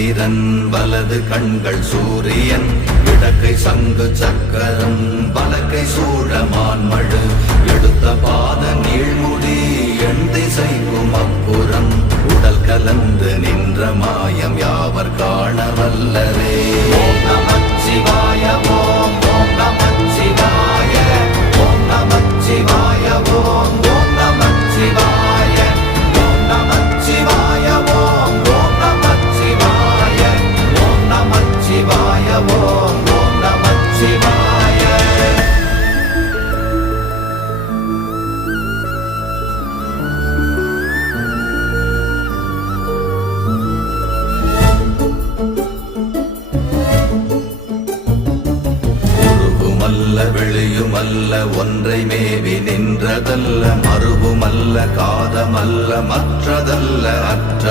சந்திரன் வலது கண்கள் சூரியன் இடக்கை சங்கு சக்கரம் பலக்கை சூழமான்மழு எடுத்த பாத நீழ்முடி எண் திசைக்கும் அப்புறம் உடல் கலந்து நின்ற மாயம் யாவர் காண வல்லரே. ஓம் நமச்சிவாய ஓம் ஓம் நமச்சிவாய ஓம் நமச்சிவாய ஓம் ஓம் நமச்சிவாய ஓம் நமச்சிவாய ஓம் ஓம் நமச்சிவாய ஓம் நமச்சிவாய ஓம் ஓம் நமச்சிவாய. வெளியுமல்ல ஒன்றை மேவி நின்றதல்ல மறுவுமல்ல காதமல்ல மற்றதல்ல அற்றதல்ல